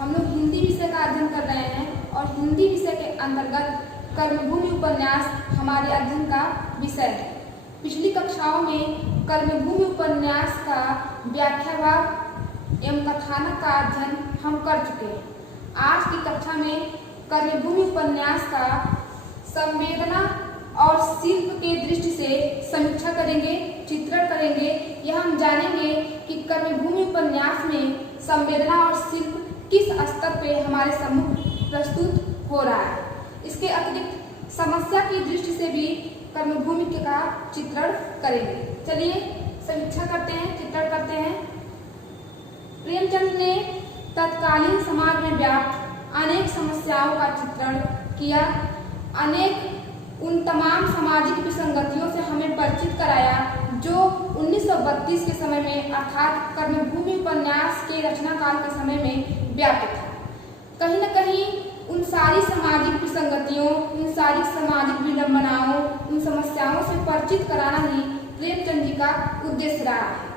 हम लोग हिंदी विषय का अध्ययन कर रहे हैं और हिंदी विषय के अंतर्गत कर्मभूमि उपन्यास हमारे अध्ययन का विषय है। पिछली कक्षाओं में कर्मभूमि उपन्यास का व्याख्या भाग एवं कथानक का अध्ययन हम कर चुके हैं। आज की कक्षा में कर्मभूमि उपन्यास का संवेदना और शिल्प के दृष्टि से समीक्षा करेंगे, चित्रण करेंगे। यह हम जानेंगे कि कर्मभूमि उपन्यास में संवेदना और शिल्प किस स्तर पे हमारे सम्मुख प्रस्तुत हो रहा है। इसके अतिरिक्त समस्या की दृष्टि से भी कर्मभूमि का चित्रण करेंगे। चलिए समीक्षा करते हैं, चित्रण करते हैं। प्रेमचंद ने तत्कालीन समाज में व्याप्त अनेक समस्याओं का चित्रण किया, अनेक उन तमाम सामाजिक विसंगतियों से हमें परिचित कराया जो 1932 के समय में अर्थात कर्मभूमि उपन्यास के रचना काल के समय में व्याप्त था। कहीं न कहीं उन सारी सामाजिक विसंगतियों, उन सारी सामाजिक विडंबनाओं, उन समस्याओं से परिचित कराना ही प्रेमचंद जी का उद्देश्य रहा है।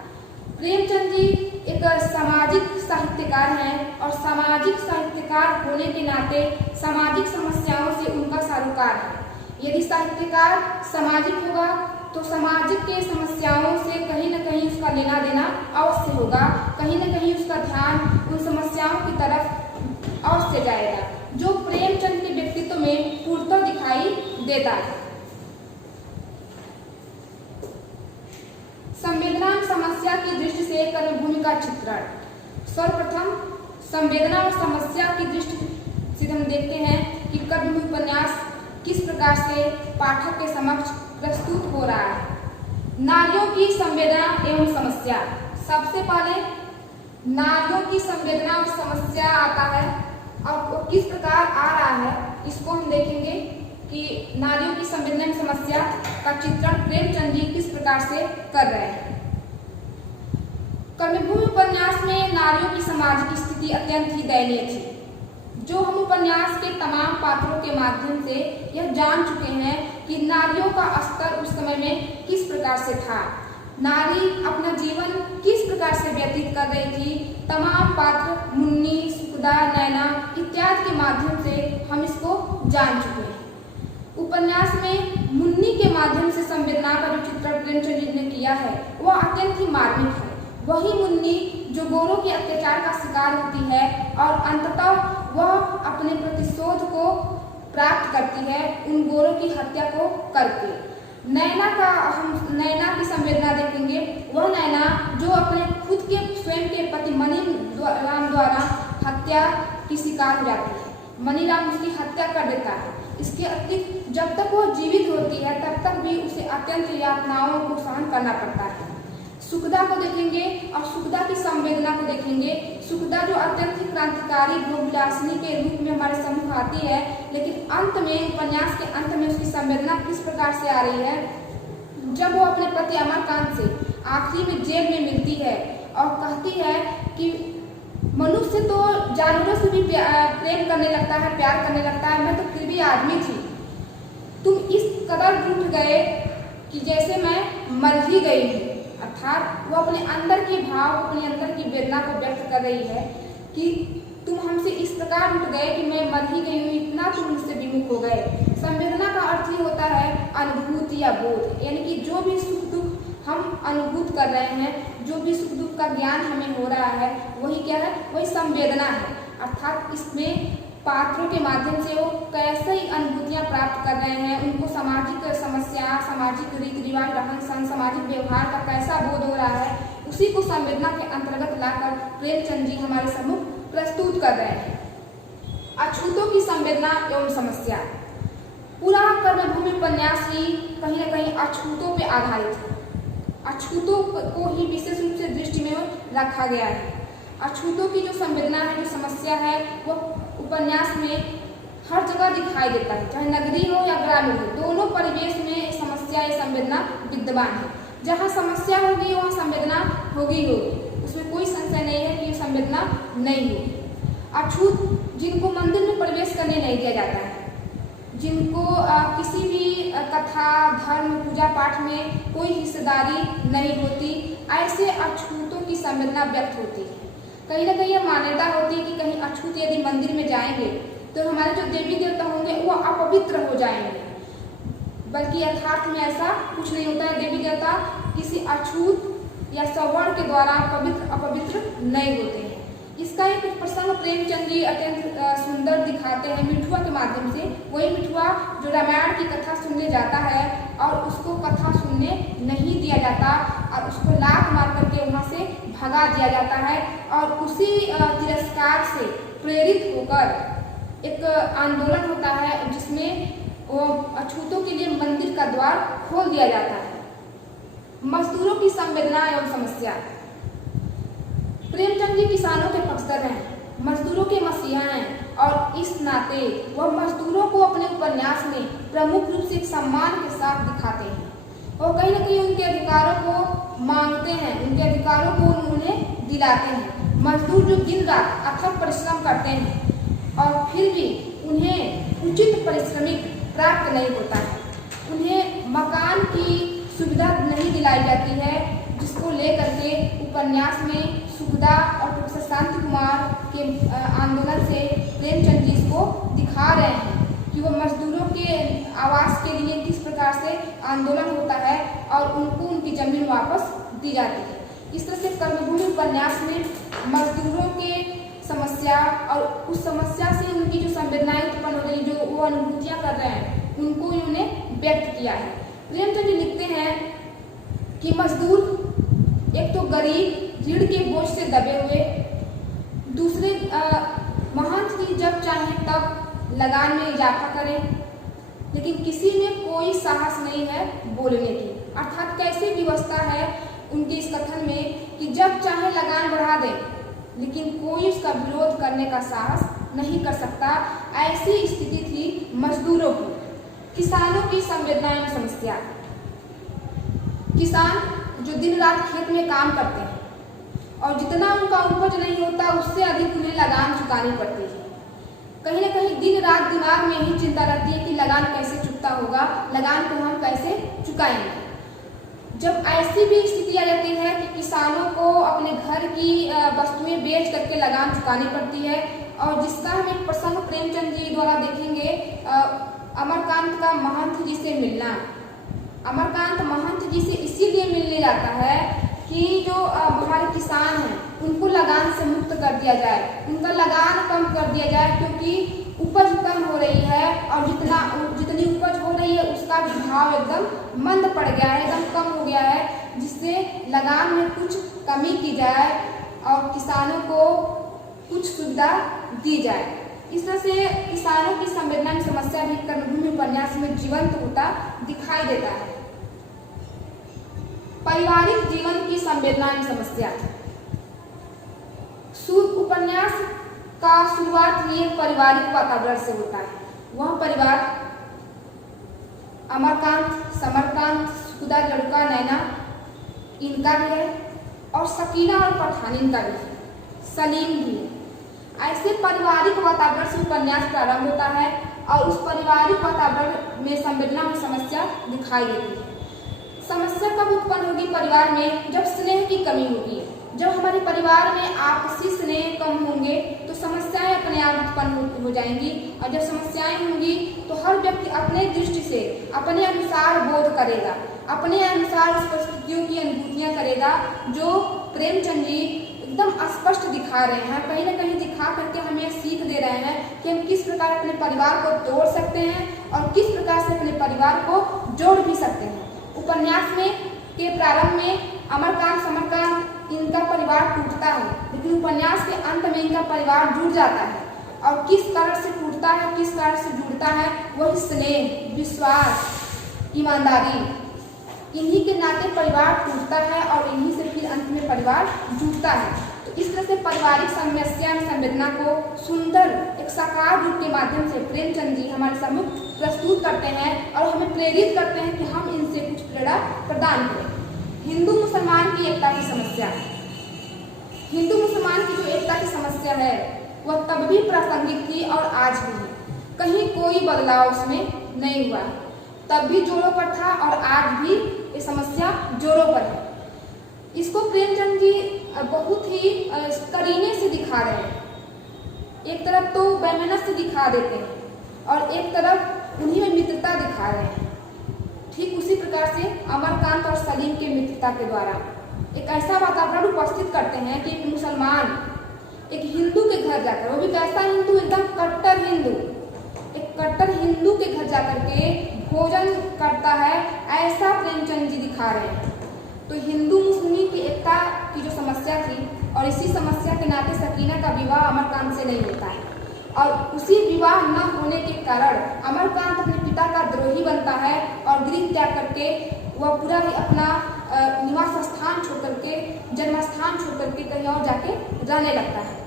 प्रेमचंद जी एक सामाजिक साहित्यकार हैं और सामाजिक साहित्यकार होने के नाते सामाजिक समस्याओं से उनका सरोकार है। यदि साहित्यकार सामाजिक होगा तो सामाजिक के समस्याओं से कहीं न कहीं उसका लेना देना अवश्य होगा, कहीं न कहीं उसका ध्यान उन समस्याओं की तरफ अवश्य जाएगा, जो प्रेमचंद के व्यक्तित्व में पूर्णतः दिखाई देता है। संवेदना समस्या की दृष्टि से कर्मभूमि का चित्रण। सर्वप्रथम संवेदना और समस्या की दृष्टि से हम देखते हैं कि कर्मभूमि उपन्यास किस प्रकार से पाठक के समक्ष प्रस्तुत हो रहा है। नारियों की संवेदना एवं समस्या। सबसे पहले नारियों की संवेदना और समस्या आता है और वो किस प्रकार आ रहा है, इसको हम देखेंगे कि नारियों की संवेदना एवं समस्या का चित्रण प्रेमचंद जी किस प्रकार से कर रहे हैं। कर्मभूमि उपन्यास में नारियों की सामाजिक स्थिति अत्यंत ही दयनीय थी, जो हम उपन्यास के तमाम पात्रों के माध्यम से यह जान चुके हैं कि नारियों का स्तर उस समय में किस प्रकार से था, नारी अपना जीवन किस प्रकार से व्यतीत कर रही थी। तमाम पात्र मुन्नी, सुखदा, नैना इत्यादि के माध्यम से हम इसको जान चुके हैं। उपन्यास में मुन्नी के माध्यम से संवेदना का जो चित्रण प्रेमचंद जी ने किया है वह अत्यंत ही मार्मिक है। वही मुन्नी जो गोरों के अत्याचार का शिकार होती है और अंततः वह अपने प्रतिशोध को प्राप्त करती है उन गोरों की हत्या को करके। नैना की संवेदना देखेंगे। वह नैना जो अपने खुद के स्वयं के पति मनीराम द्वारा हत्या की शिकार हो जाती है, मनीराम उसकी हत्या कर देता है। इसके अतिरिक्त जब तक वह जीवित होती है तब तक भी उसे अत्यंत यातनाओं को सहन करना पड़ता है। सुखदा को देखेंगे और सुखदा की संवेदना को देखेंगे। सुखदा जो अत्यंत ही क्रांतिकारी भोगविलासिनी के रूप में हमारे सम्मुख आती है, लेकिन अंत में उपन्यास के अंत में उसकी संवेदना किस प्रकार से आ रही है, जब वो अपने पति अमरकांत से आखिरी में जेल में मिलती है और कहती है कि मनुष्य तो जानवरों से भी प्रेम करने लगता है, प्यार करने लगता है, मैं तो फिर भी आदमी थी। तुम इस कदर रूठ गए कि जैसे मैं मर ही गई हूँ। अर्थात वो अपने अंदर के भाव, अपने अंदर की वेदना को व्यक्त कर रही है कि तुम हमसे इस प्रकार उठ गए कि मैं मर ही गई हूँ, इतना तुम मुझसे विमुख हो गए। संवेदना का अर्थ ही होता है अनुभूति या बोध, यानी कि जो भी सुख दुख हम अनुभूत कर रहे हैं, जो भी सुख दुख का ज्ञान हमें हो रहा है, वही क्या है, वही संवेदना है। अर्थात इसमें पात्रों के माध्यम से वो कैसे ही अनुभूतियाँ प्राप्त कर रहे हैं, उनको सामाजिक समस्या, सामाजिक रीति रिवाज, रहन सहन, सामाजिक व्यवहार का कैसा बोध हो रहा है, उसी को संवेदना के अंतर्गत लाकर प्रेमचंद जी हमारे सम्मुख प्रस्तुत कर रहे हैं। अछूतों की संवेदना एवं समस्या। पूरा कर्मभूमि उपन्यास ही कहीं न कहीं अछूतों पर आधारित है। अछूतों को ही विशेष रूप से दृष्टि में रखा गया है। अछूतों की जो संवेदना है, जो समस्या है, वो उपन्यास में हर जगह दिखाई देता है, चाहे नगरीय हो या ग्रामीण हो, दोनों परिवेश में समस्या या संवेदना विद्यमान है। जहाँ समस्या होगी वहाँ संवेदना होगी, उसमें कोई संशय नहीं है कि ये संवेदना नहीं होगी। अछूत जिनको मंदिर में प्रवेश करने नहीं दिया जाता है, जिनको किसी भी कथा, धर्म, पूजा पाठ में कोई हिस्सेदारी नहीं होती, ऐसे अछूतों की संवेदना व्यक्त होती है। कहीं ना कहीं यह मान्यता होती है कि कहीं अछूत यदि मंदिर में जाएंगे तो हमारे जो देवी देवता होंगे वो अपवित्र हो जाएंगे, बल्कि यथार्थ में ऐसा कुछ नहीं होता है। देवी देवता किसी अछूत या सवर्ण के द्वारा पवित्र अपवित्र नहीं होते हैं। इसका एक प्रसंग प्रेमचंद जी अत्यंत सुंदर दिखाते हैं मिठुआ के माध्यम से। वही मिठुआ जो रामायण की कथा सुनने जाता है और उसको कथा सुनने नहीं दिया जाता और उसको लात मार करके वहाँ से भगा दिया जाता है, और उसी तिरस्कार से प्रेरित होकर एक आंदोलन होता है जिसमें वो अछूतों के लिए मंदिर का द्वार खोल दिया जाता है। मजदूरों की संवेदना एवं समस्या। प्रेमचंद जी किसानों के पक्षधर हैं, मजदूरों के मसीहा हैं, और इस नाते वह मजदूरों को अपने उपन्यास में प्रमुख रूप से एक सम्मान के साथ दिखाते हैं और कहीं न कहीं उनके अधिकारों को मांगते हैं, उनके अधिकारों को उन्हें दिलाते हैं। मजदूर जो दिन रात अथक परिश्रम करते हैं और फिर भी उन्हें उचित पारिश्रमिक प्राप्त नहीं होता है, उन्हें मकान की सुविधा नहीं दिलाई जाती है, जिसको लेकर के उपन्यास में सुखदा और प्रोफेसर शांति कुमार के आंदोलन से प्रेमचंद जी इसको दिखा रहे हैं कि वो मजदूरों के आवास के लिए किस प्रकार से आंदोलन होता है और उनको उनकी जमीन वापस दी जाती है। इस तरह से कर्मभूमि उपन्यास में मजदूरों के समस्या और उस समस्या से उनकी जो संवेदनाएं उत्पन्न हो रही, जो वो अनुभूतियां कर रहे हैं, उनको उन्होंने व्यक्त किया है। प्रेमचंद जी लिखते हैं कि मजदूर एक तो गरीब, ऋण के बोझ से दबे हुए, दूसरे महंत जी जब चाहे तब लगान में इजाफा करें, लेकिन किसी में कोई साहस नहीं है बोलने की। अर्थात कैसी व्यवस्था है उनके इस कथन में कि जब चाहे लगान बढ़ा दें, लेकिन कोई उसका विरोध करने का साहस नहीं कर सकता। ऐसी स्थिति थी मजदूरों की। किसानों की संवेदनाएं और समस्या। किसान जो दिन रात खेत में काम करते हैं और जितना उनका उपज नहीं होता उससे अधिक उन्हें लगान चुकानी पड़ती है। कहीं ना कहीं दिन रात दिमाग में यही चिंता रहती है कि लगान कैसे चुकता होगा, लगान को हम कैसे चुकाएंगे। जब ऐसी भी स्थिति आ जाती है कि किसानों को अपने घर की वस्तुएं बेच करके लगान चुकानी पड़ती है, और जिसका हम एक प्रसंग प्रेमचंद जी द्वारा देखेंगे, अमरकांत का महंत जी से मिलना। अमरकांत महंत जी से इसीलिए मिलने जाता है कि जो हमारे किसान हैं उनको लगान से मुक्त कर दिया जाए, उनका लगान कम कर दिया जाए, क्योंकि उपज कम हो रही है और जितनी उपज हो रही है उसका भी भाव एकदम मंद पड़ गया है, एकदम कम हो गया है, जिससे लगान में कुछ कमी की जाए और किसानों को कुछ सुविधा दी जाए। इस तरह से किसानों की संवेदना की समस्या भी कर्मभूमि उपन्यास में जीवंत होता दिखाई देता है। पारिवारिक जीवन की संवेदना की समस्या। उपन्यास का शुरुआत ही एक पारिवारिक वातावरण से होता है। वह परिवार अमरकांत, समरकांत, सुखदा, लड़का, नैना, इनका भी है, और सकीना और पठानीन का भी है, सलीम भी है। ऐसे पारिवारिक वातावरण से उपन्यास प्रारंभ होता है और उस पारिवारिक वातावरण में संवेदना और समस्या दिखाई देती है। समस्या कब उत्पन्न होगी परिवार में? जब स्नेह की कमी होगी। जब हमारे परिवार में आपसी स्नेह कम होंगे तो समस्याएं अपने आप उत्पन्न हो जाएंगी, और जब समस्याएं होंगी तो हर व्यक्ति अपने दृष्टि से अपने अनुसार बोध करेगा, अपने अनुसार उस परिस्थितियों की अनुभूतियां करेगा, जो प्रेमचंद जी एकदम स्पष्ट दिखा रहे हैं। कहीं ना कहीं दिखा करके हमें सीख दे रहे हैं कि हम किस प्रकार अपने परिवार को तोड़ सकते हैं और किस प्रकार से अपने परिवार को जोड़ भी सकते हैं। उपन्यास में के प्रारंभ में अमरकांत, समरकांत, इनका परिवार टूटता है, लेकिन उपन्यास के अंत में इनका परिवार जुड़ जाता है। और किस कारण से टूटता है, किस कारण से जुड़ता है? वही स्नेह, विश्वास, ईमानदारी, इन्हीं के नाते परिवार टूटता है और इन्हीं से फिर अंत में परिवार जुड़ता है। तो इस तरह से पारिवारिक समस्या संवेदना को सुंदर एक साकार रूप के माध्यम से प्रेमचंद जी हमारे सम्मुख प्रस्तुत करते हैं और हमें प्रेरित करते हैं कि हम इनसे कुछ प्रेरणा प्रदान करें। हिंदू मुसलमान की एकता की समस्या। हिंदू मुसलमान की जो एकता की समस्या है वह तब भी प्रासंगिक थी और आज भी है। कहीं कोई बदलाव उसमें नहीं हुआ। तब भी जोरों पर था और आज भी ये समस्या जोरों पर है। इसको प्रेमचंद जी बहुत ही करीने से दिखा रहे हैं। एक तरफ तो बेमेहनत से दिखा देते हैं और एक तरफ उन्हीं में मित्रता दिखा रहे हैं। ठीक उसी प्रकार से अमरकांत और सलीम के मित्रता के द्वारा एक ऐसा वातावरण उपस्थित करते हैं कि एक मुसलमान एक हिंदू के घर जाकर, वो भी कैसा हिंदू, एकदम कट्टर हिंदू, एक कट्टर हिंदू के घर जाकर के भोजन करता है, ऐसा प्रेमचंद जी दिखा रहे हैं। तो हिंदू मुस्लिम की एकता की जो समस्या थी और इसी समस्या के नाते सकीना का विवाह अमरकांत से नहीं होता है और उसी विवाह न होने के कारण अमरकांत अपने पिता का द्रोही बनता है और गृह त्याग करके वह पूरा ही अपना निवास स्थान छोड़ करके, जन्म स्थान छोड़ करके कहीं और जाके रहने लगता है।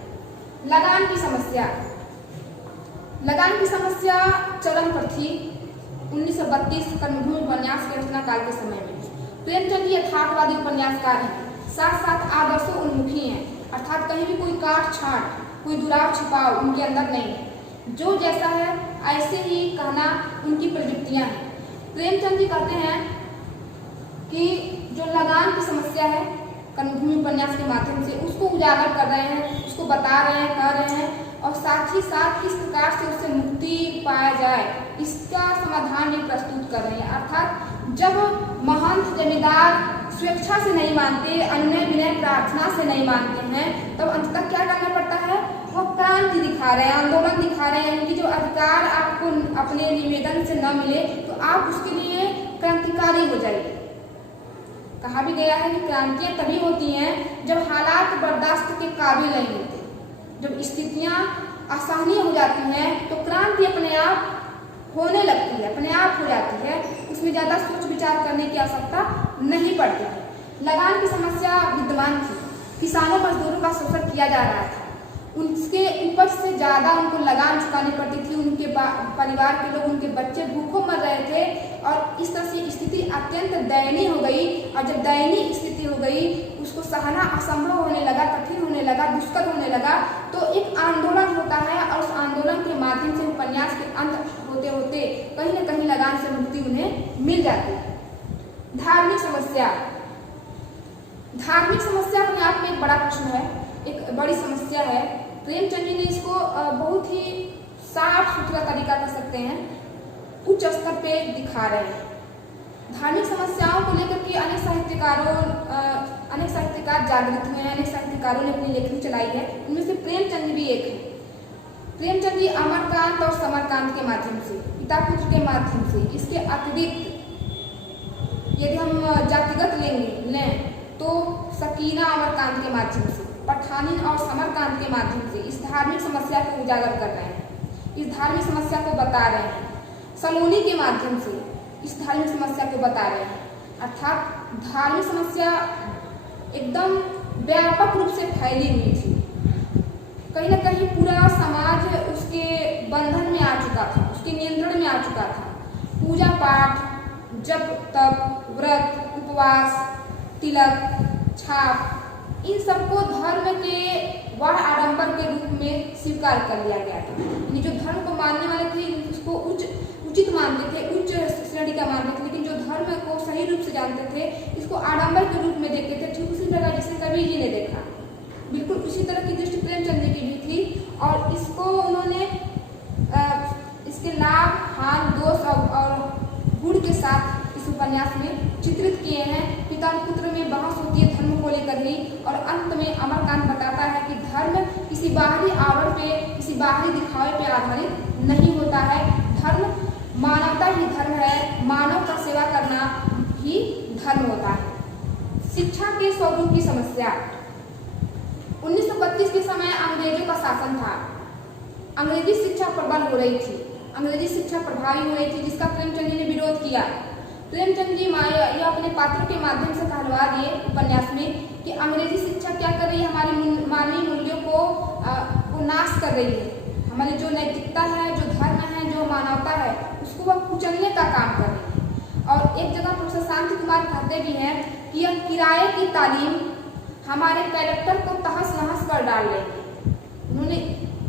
लगान की समस्या, लगान की समस्या चरम पर थी 1932 कर्मभूमि उपन्यास के रचना काल के समय में। प्रेमचंद जी यथार्थवादी उपन्यासकार हैं, साथ साथ आदर्शों उन्मुखी हैं, अर्थात कहीं भी कोई काट छाट, कोई दुराव छिपाव उनके अंदर नहीं है। जो जैसा है ऐसे ही कहना उनकी प्रवृत्तियां हैं। प्रेमचंद जी कहते हैं कि जो लगान की समस्या है कर्मभूमि उपन्यास के माध्यम से उसको उजागर कर रहे हैं, उसको बता रहे हैं, कह रहे हैं और साथ ही साथ किस प्रकार से उससे मुक्ति पाया जाए इसका समाधान भी प्रस्तुत कर रहे हैं। अर्थात जब महंत जमींदार स्वेच्छा से नहीं मानते, अनुनय विनय प्रार्थना से नहीं मानते हैं, तब अंततः क्या करना पड़ता है, वो क्रांति दिखा रहे हैं, आंदोलन दिखा रहे हैं। इनकी जो अधिकार आपको अपने निवेदन से न मिले तो आप उसके लिए क्रांतिकारी हो जाइए। कहा भी गया है कि क्रांतियां तभी होती हैं जब हालात बर्दाश्त के काबिल नहीं होते, जब स्थितियां असहनीय हो जाती हैं तो क्रांति अपने आप होने लगती है, अपने आप हो जाती है, उसमें ज्यादा सोच विचार करने की आवश्यकता नहीं पड़ती है। लगान की समस्या विद्यमान थी, किसानों मजदूरों का शोषण किया जा रहा था, उनके उपज से ज्यादा उनको लगान चुकानी पड़ती थी, उनके परिवार के लोग, उनके बच्चे भूखों मर रहे थे और इस तरह से स्थिति अत्यंत दयनीय हो गई। और जब दयनीय स्थिति हो गई उसको सहना असंभव होने लगा, कठिन होने लगा, दुष्कर होने लगा, तो एक आंदोलन होता है और उस आंदोलन के माध्यम से उपन्यास के अंत होते होते कहीं न कहीं लगान से मुक्ति उन्हें मिल जाती है। धार्मिक समस्या, धार्मिक समस्या अपने आप में एक बड़ा प्रश्न है, एक बड़ी समस्या है। प्रेमचंद जी ने इसको बहुत ही साफ सुथरा तरीका कर सकते हैं, उच्च स्तर पे दिखा रहे हैं। धार्मिक समस्याओं को लेकर के अनेक साहित्यकार जागृत हुए हैं, अनेक साहित्यकारों ने अपनी लेखनी चलाई है, उनमें से प्रेमचंद भी एक है। प्रेमचंद जी अमरकांत और समरकांत के माध्यम से, पिता पुत्र के माध्यम से, इसके अतिरिक्त यदि हम जातिगत लें तो सकीना अमरकांत के माध्यम से, पठानी और समरकांत के माध्यम से इस धार्मिक समस्या को उजागर कर रहे हैं, इस धार्मिक समस्या को बता रहे हैं। सलोनी के माध्यम से इस धार्मिक समस्या को बता रहे हैं। अर्थात धार्मिक समस्या एकदम व्यापक रूप से फैली हुई थी, कहीं ना कहीं पूरा समाज उसके बंधन में आ चुका था, उसके नियंत्रण में आ चुका था। पूजा पाठ, जप तप, व्रत, उपवास, तिलक, छाप, इन सबको धर्म के वाह आडंबर के रूप में स्वीकार कर लिया गया था। यानी जो धर्म को मानने वाले थे उसको उचित मानते थे, उच्च श्रेणी का मानते थे, लेकिन जो धर्म को सही रूप से जानते थे इसको आडंबर के रूप में देखते थे। ठीक उसी तरह जिसे कबीर जी ने देखा, बिल्कुल उसी तरह की दृष्टि प्रेमचंद जी की भी थी और इसको उन्होंने इसके लाभ, हानि, दोष और गुण के साथ इस उपन्यास में चित्रित किए हैं। पिता पुत्र में बहस होती है धर्म को लेकर ही और अंत में अमरकांत बताता है कि धर्म किसी बाहरी आवरण पे, किसी बाहरी दिखावे पे आधारित नहीं होता है। धर्म मानवता ही धर्म है, मानव का सेवा करना ही धर्म होता है। शिक्षा के स्वरूप की समस्या, 1932 के समय अंग्रेजों का शासन था, अंग्रेजी शिक्षा प्रबल हो रही थी, अंग्रेजी शिक्षा प्रभावी हो रही थी, जिसका प्रेमचंद जी ने विरोध किया। प्रेमचंद जी यह अपने पात्रों के माध्यम से कहलवा दिए उपन्यास में कि अंग्रेजी शिक्षा क्या कर रही है, हमारी मानवीय मूल्यों को नाश कर रही है, हमारी जो नैतिकता है, जो धर्म है, जो मानवता है, उसको वह कुचलने का काम कर रही है। और एक जगह प्रोफेसर शांति कुमार कहते भी हैं कि यह किराए की तालीम हमारे कैरेक्टर को तहस नहस कर डाल रही है। उन्होंने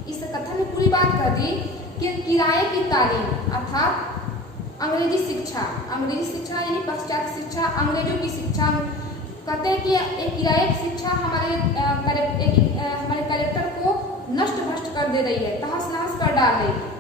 इस कथन में पूरी बात कह दी कि किराए की तालीम अर्थात अंग्रेजी शिक्षा यानी पाश्चात्य शिक्षा, अंग्रेजों की शिक्षा कहते हैं कि एक शिक्षा हमारे कैरेक्टर को नष्ट भ्रष्ट कर दे रही है, तहस नहस कर डाल रही है।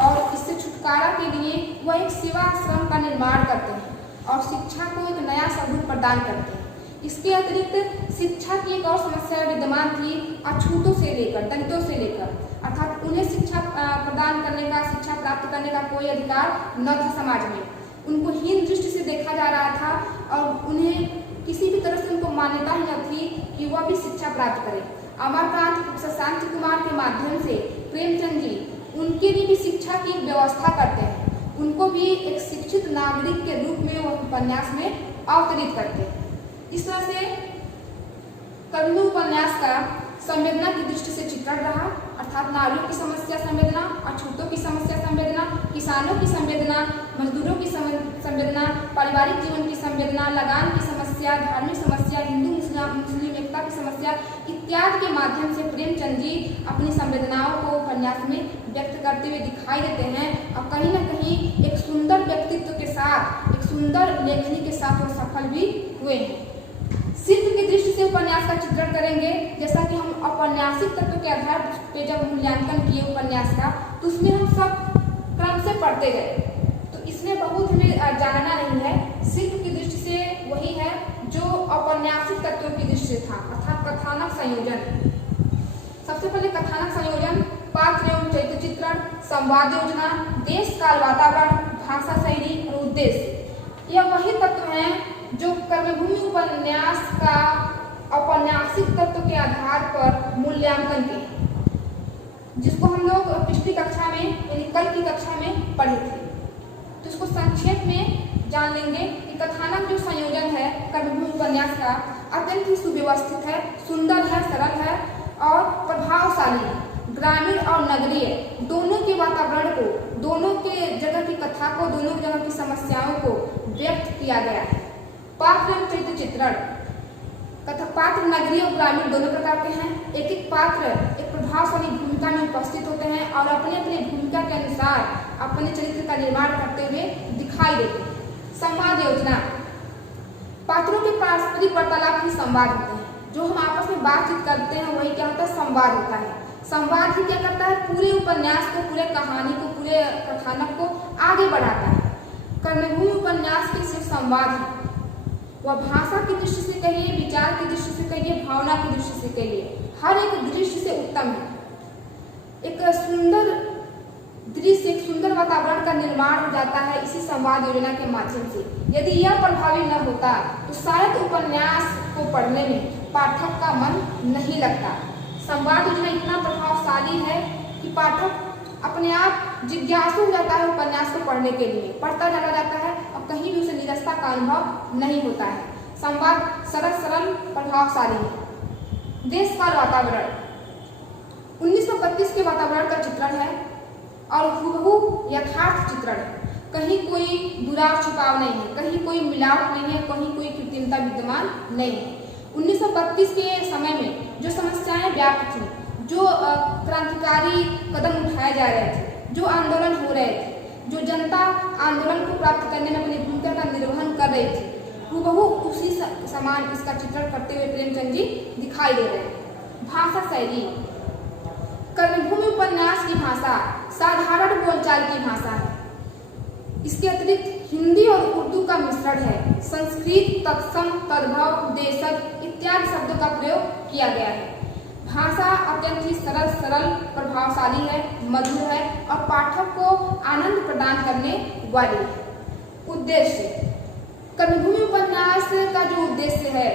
और इससे छुटकारा के लिए वह एक सेवाश्रम का निर्माण करते हैं और शिक्षा को एक नया स्वरूप प्रदान करते हैं। इसके अतिरिक्त शिक्षा की एक और समस्या विद्यमान थी, अछूतों से लेकर दलितों से लेकर, अर्थात उन्हें शिक्षा प्रदान करने का, शिक्षा प्राप्त करने का कोई अधिकार न था समाज में। उनको हीन दृष्टि से देखा जा रहा था और उन्हें किसी भी तरह से उनको मान्यता ही न थी कि वह भी शिक्षा प्राप्त करें। अमरकांत प्रोफेसर शांति कुमार के माध्यम से प्रेमचंद जी उनके लिए भी शिक्षा की एक व्यवस्था करते हैं, उनको भी एक शिक्षित नागरिक के रूप में वह उपन्यास में अवतरित करते हैं। इस तरह से कर्मणि उपन्यास का संवेदना की दृष्टि से चित्रण रहा, अर्थात नारियों की समस्या संवेदना, अछूतों की समस्या संवेदना, किसानों की संवेदना, मजदूरों की संवेदना, पारिवारिक जीवन की संवेदना, लगान की समस्या, धार्मिक समस्या, हिंदू मुस्लिम एकता की समस्या इत्यादि के माध्यम से प्रेमचंद जी अपनी संवेदनाओं को उपन्यास में व्यक्त करते हुए दिखाई देते हैं और कहीं न कहीं एक सुंदर व्यक्तित्व के साथ, एक सुंदर लेखनी के साथ वो सफल भी हुए हैं। शिल्प की दृष्टि से उपन्यास का चित्रण करेंगे, जैसा कि हम औपन्यासिक तत्व के आधार पर जब मूल्यांकन किए उपन्यास का, तो उसमें हम सब क्रम से पढ़ते गए, तो इसमें बहुत हमें जानना नहीं है। शिल्प की दृष्टि से वही है जो औपन्यासिक तत्वों की दृष्टि से था, अर्थात कथानक संयोजन। सबसे पहले कथानक संयोजन, पात्र एवं चरित्र चित्रण, संवाद योजना, देश काल वातावरण, भाषा शैली और उद्देश्य, यह वही तत्व हैं जो कर्मभूमि उपन्यास का औपन्यासिक तत्व के आधार पर मूल्यांकन के, जिसको हम लोग पिछली कक्षा में यानी कल की कक्षा में पढ़े थे। तो इसको संक्षेप में जान लेंगे कि कथानक जो संयोजन है कर्मभूमि उपन्यास का अत्यंत ही सुव्यवस्थित है, सुंदर है, सरल है और प्रभावशाली है। ग्रामीण और नगरीय दोनों के वातावरण को, दोनों के जगह की कथा को, दोनों जगह की समस्याओं को व्यक्त किया गया है। पात्र एवं चरित्र चित्रण, कथा पात्र नगरीय और ग्रामीण दोनों प्रकार के हैं। एक एक पात्र एक प्रभावशाली भूमिका में उपस्थित होते हैं और अपने अपने भूमिका के अनुसार अपने चरित्र का निर्माण करते हुए दिखाई देते हैं। संवाद योजना, पात्रों के पारस्परिक वार्तालाप ही संवाद होते हैं, जो हम आपस में बातचीत करते हैं वही क्या होता है, संवाद होता है। संवाद ही क्या करता है, पूरे उपन्यास को, पूरे कहानी को, पूरे कथानक को आगे बढ़ाता है। कर्मभूमि उपन्यास के सिर्फ संवाद है, वह भाषा की दृष्टि से कहिए, विचार की दृष्टि से कहिए, भावना की दृष्टि से कहिए, हर एक दृष्टि से उत्तम है। एक सुंदर दृश्य, एक सुंदर वातावरण का निर्माण हो जाता है इसी संवाद योजना के माध्यम से। यदि यह प्रभावी न होता तो शायद उपन्यास को पढ़ने में पाठक का मन नहीं लगता। संवाद योजना इतना प्रभावशाली है कि पाठक अपने आप जिज्ञासु हो जाता है उपन्यास को पढ़ने के लिए, पढ़ता चला जाता है और कहीं भी उसे निरस्ता का अनुभव नहीं होता है। संवाद सरल प्रभावशाली है। देश का वातावरण 1932 के वातावरण का चित्रण है और हूबहू यथार्थ चित्रण है। कहीं कोई दुराव छिपाव नहीं है, कहीं कोई मिलावट नहीं है, कहीं कोई कृत्रिमता विद्यमान नहीं है। 1932 के समय में जो समस्याएं व्याप्त थी, जो क्रांतिकारी कदम उठाए जा रहे थे, जो आंदोलन हो रहे थे, जो जनता आंदोलन को प्राप्त करने में अपनी भूमिका का निर्वहन कर रही थी, हूबहू उसी समान इसका चित्रण करते हुए प्रेमचंद जी दिखाई दे रहे हैं। भाषा शैली, कर्मभूमि उपन्यास की भाषा साधारण बोलचाल की भाषा है। इसके अतिरिक्त हिंदी और उर्दू का मिश्रण है। संस्कृत, तत्सम, तद्भव, देशज इत्यादि शब्दों का प्रयोग किया गया है। भाषा अत्यंत ही सरल प्रभावशाली है, मधुर है और पाठक को आनंद प्रदान करने वाली है। उद्देश्य, कर्मभूमि उपन्यास का जो उद्देश्य है,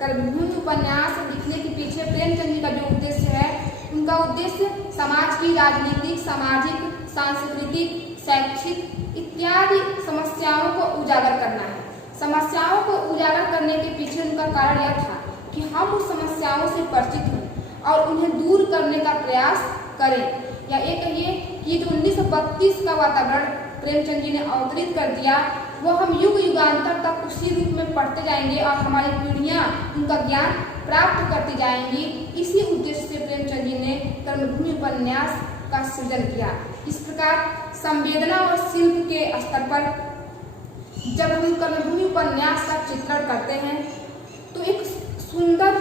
कर्मभूमि उपन्यास लिखने के पीछे प्रेमचंद जी का जो उद्देश्य है, उनका उद्देश्य समाज की राजनीतिक, सामाजिक, सांस्कृतिक, शैक्षिक इत्यादि समस्याओं को उजागर करना है। समस्याओं को उजागर करने के पीछे उनका कारण यह था कि हम उस समस्याओं से परिचित हों और उन्हें दूर करने का प्रयास करें। या ये कहिए कि जो 1932 का वातावरण प्रेमचंद जी ने अवतरित कर दिया, वो हम युग युगांतर तक उसी रूप में पढ़ते जाएंगे और हमारी पीढ़ियां उनका ज्ञान प्राप्त करती जाएंगी। इसी उद्देश्य से प्रेमचंद जी ने कर्मभूमि उपन्यास का सृजन किया। इस प्रकार संवेदना और शिल्प के स्तर पर जब हम कर्मभूमि उपन्यास का चित्रण करते हैं तो एक सुंदर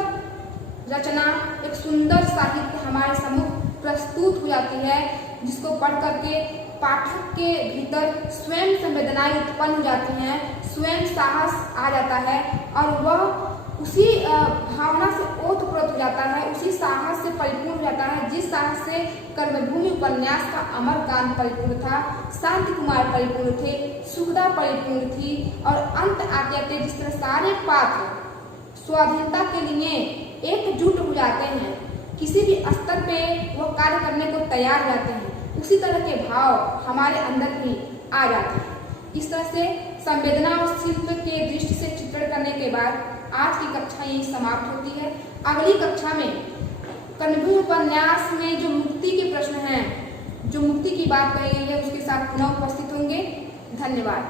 रचना, एक सुंदर साहित्य हमारे सम्मुख प्रस्तुत हो जाती है, जिसको पढ़ करके पाठक के भीतर स्वयं संवेदनाएं उत्पन्न हो जाती हैं, स्वयं साहस आ जाता है और वह उसी भावना से ओतप्रोत हो जाता है, उसी साहस से परिपूर्ण हो जाता है जिस साहस से कर्मभूमि उपन्यास का अमरकांत परिपूर्ण था, शांति कुमार परिपूर्ण थे, सुखदा परिपूर्ण थी और अंत आते थे जिस तरह सारे पात्र स्वाधीनता के लिए एकजुट हो जाते हैं, किसी भी स्तर पे वो कार्य करने को तैयार हो जाते हैं, उसी तरह के भाव हमारे अंदर भी आ जाते हैं। इस तरह से संवेदना और शिल्प के दृष्टि से चित्रण करने के बाद आज की कक्षा यही समाप्त होती है। अगली कक्षा में कर्मभूमि उपन्यास में जो मुक्ति के प्रश्न हैं, जो मुक्ति की बात कही गई है, उसके साथ पुनः उपस्थित होंगे। धन्यवाद।